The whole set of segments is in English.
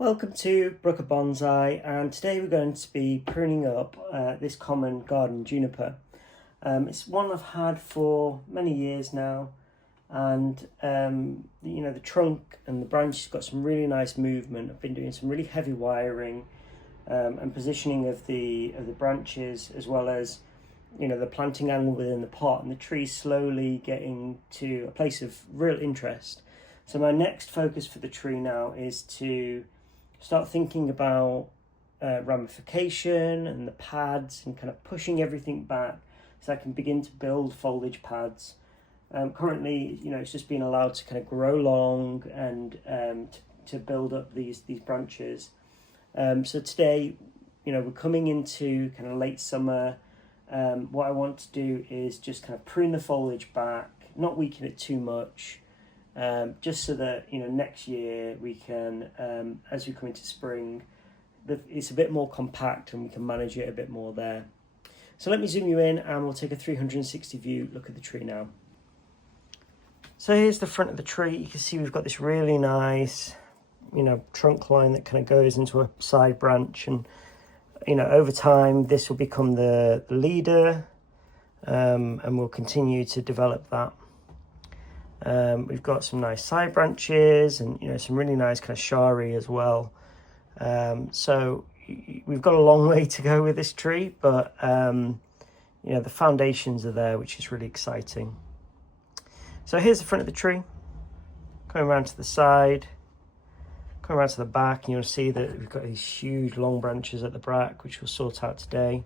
Welcome to Brooker Bonsai, and today we're going to be pruning up this common garden juniper. It's one I've had for many years now, and the trunk and the branches got some really nice movement. I've been doing some really heavy wiring and positioning of the branches, as well as the planting angle within the pot, and the tree's slowly getting to a place of real interest. So my next focus for the tree now is to start thinking about ramification and the pads, and kind of pushing everything back so I can begin to build foliage pads. Currently, it's just been allowed to kind of grow long and to build up these branches. So today, we're coming into kind of late summer. What I want to do is just kind of prune the foliage back, not weaken it too much. Just so that next year we can, as we come into spring, it's a bit more compact and we can manage it a bit more there. So let me zoom you in and we'll take a 360 view look at the tree now. So here's the front of the tree. You can see we've got this really nice trunk line that kind of goes into a side branch, and over time this will become the leader, and we'll continue to develop that. We've got some nice side branches and some really nice kind of shari as well. So we've got a long way to go with this tree, but the foundations are there, which is really exciting. So here's the front of the tree, going around to the side, going around to the back, and you'll see that we've got these huge long branches at the back, which we'll sort out today.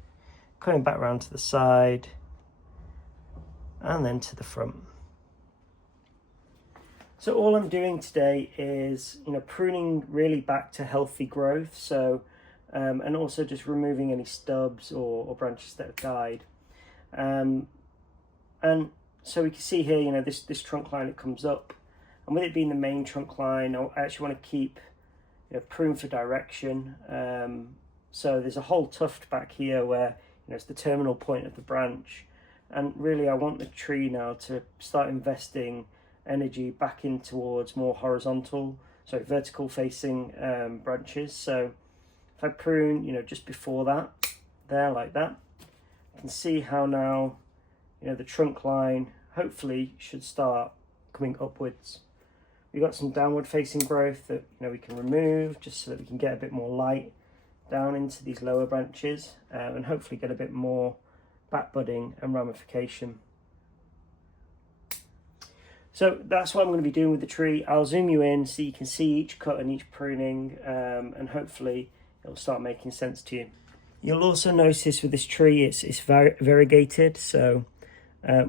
Coming back around to the side and then to the front. So all I'm doing today is, pruning really back to healthy growth. So, and also just removing any stubs or branches that have died. And so we can see here, this trunk line that comes up, and with it being the main trunk line, I actually want to keep, prune for direction. So there's a whole tuft back here where, it's the terminal point of the branch. And really I want the tree now to start investing energy back in towards more vertical facing branches. So if I prune just before that, there, like that, you can see how now the trunk line hopefully should start coming upwards. We've got some downward facing growth that we can remove, just so that we can get a bit more light down into these lower branches, and hopefully get a bit more back budding and ramification. So that's what I'm going to be doing with the tree. I'll zoom you in so you can see each cut and each pruning, and hopefully it'll start making sense to you. You'll also notice with this tree it's variegated. So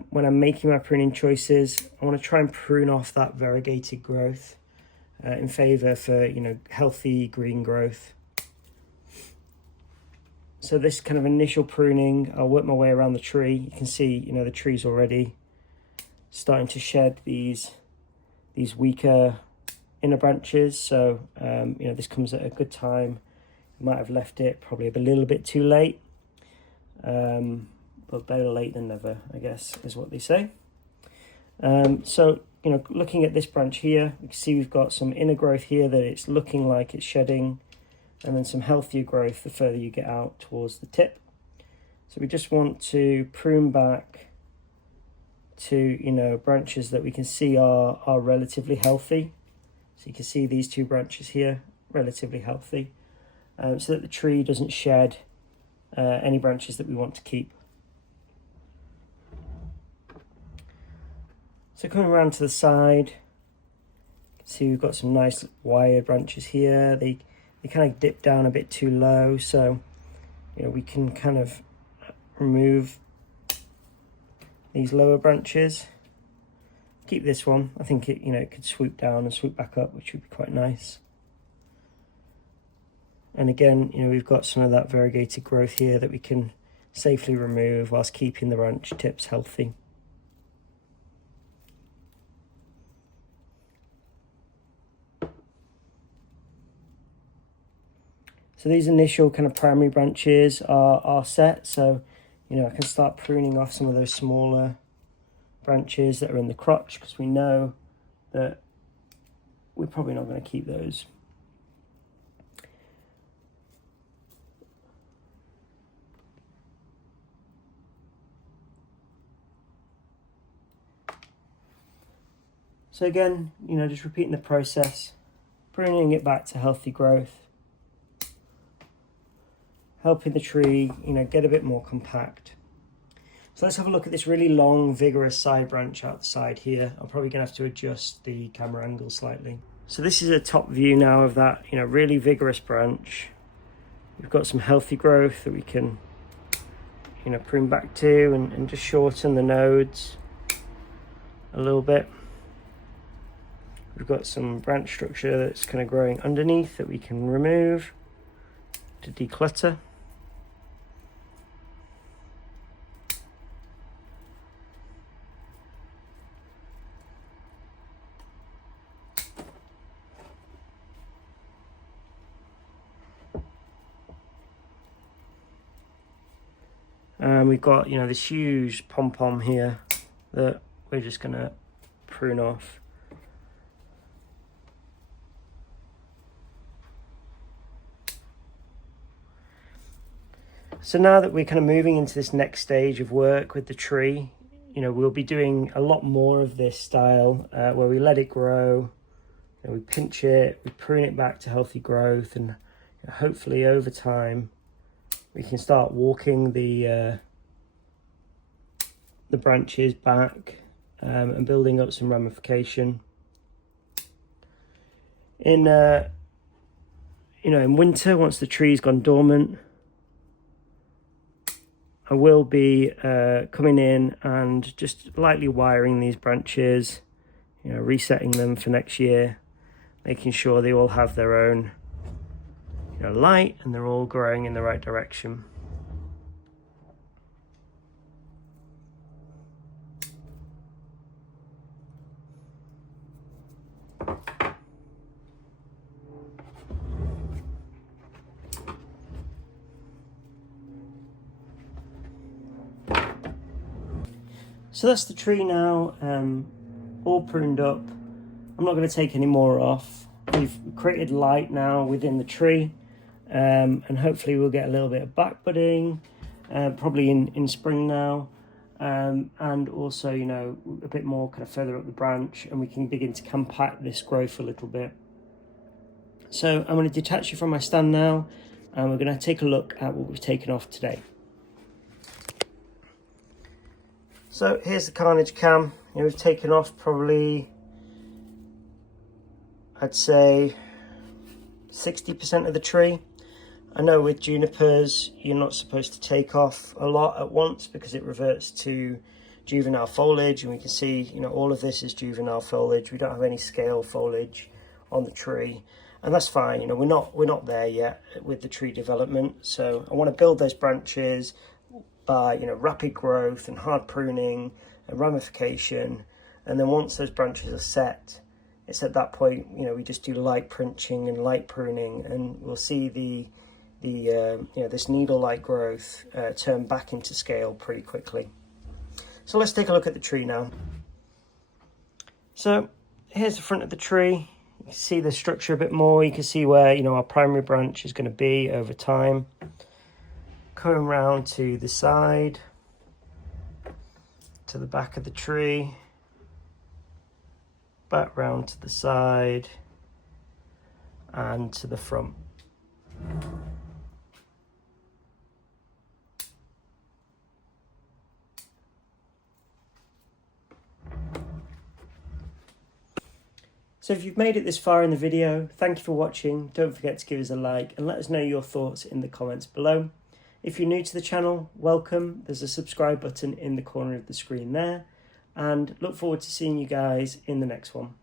when I'm making my pruning choices, I want to try and prune off that variegated growth in favour for healthy green growth. So this kind of initial pruning, I'll work my way around the tree. You can see the tree's already starting to shed these weaker inner branches. So this comes at a good time. Might have left it probably a little bit too late, but better late than never, I guess, is what they say. So looking at this branch here, you can see we've got some inner growth here that it's looking like it's shedding, and then some healthier growth the further you get out towards the tip. So we just want to prune back to branches that we can see are relatively healthy. So you can see these two branches here, relatively healthy, so that the tree doesn't shed any branches that we want to keep. So coming around to the side, you can see we've got some nice wired branches here. They kind of dip down a bit too low, so we can kind of remove these lower branches. Keep this one. I think it could swoop down and swoop back up, which would be quite nice. And again, we've got some of that variegated growth here that we can safely remove whilst keeping the branch tips healthy. So these initial kind of primary branches are set, so I can start pruning off some of those smaller branches that are in the crotch, because we know that we're probably not going to keep those. So again, you know, just repeating the process, pruning it back to healthy growth, helping the tree, you know, get a bit more compact. So let's have a look at this really long, vigorous side branch out the side here. I'm probably going to have to adjust the camera angle slightly. So this is a top view now of that, you know, really vigorous branch. We've got some healthy growth that we can, you know, prune back to and just shorten the nodes a little bit. We've got some branch structure that's kind of growing underneath that we can remove to declutter. And we've got, you know, this huge pom-pom here that we're just going to prune off. So now that we're kind of moving into this next stage of work with the tree, you know, we'll be doing a lot more of this style where we let it grow, you know, we pinch it, we prune it back to healthy growth, and you know, hopefully over time we can start walking the branches back and building up some ramification. In you know, in winter, once the tree's gone dormant, I will be coming in and just lightly wiring these branches, you know, resetting them for next year, making sure they all have their own, you know, light and they're all growing in the right direction. So that's the tree now, all pruned up. I'm not going to take any more off. We've created light now within the tree, and hopefully we'll get a little bit of back budding, probably in spring now, and also, you know, a bit more kind of further up the branch, and we can begin to compact this growth a little bit. So I'm going to detach you from my stand now, and we're going to take a look at what we've taken off today. So here's the carnage cam. You know, we've taken off probably, I'd say 60% of the tree. I know with junipers you're not supposed to take off a lot at once because it reverts to juvenile foliage, and we can see, you know, all of this is juvenile foliage. We don't have any scale foliage on the tree, and that's fine. You know, we're not there yet with the tree development, so I want to build those branches by, you know, rapid growth and hard pruning and ramification, and then once those branches are set, it's at that point, you know, we just do light pinching and light pruning, and we'll see the you know, this needle-like growth turn back into scale pretty quickly. So let's take a look at the tree now. So here's the front of the tree. You can see the structure a bit more. You can see where, you know, our primary branch is going to be over time. Coming round to the side, to the back of the tree, back round to the side, and to the front. So if you've made it this far in the video, thank you for watching. Don't forget to give us a like and let us know your thoughts in the comments below. If you're new to the channel, welcome. There's a subscribe button in the corner of the screen there, and look forward to seeing you guys in the next one.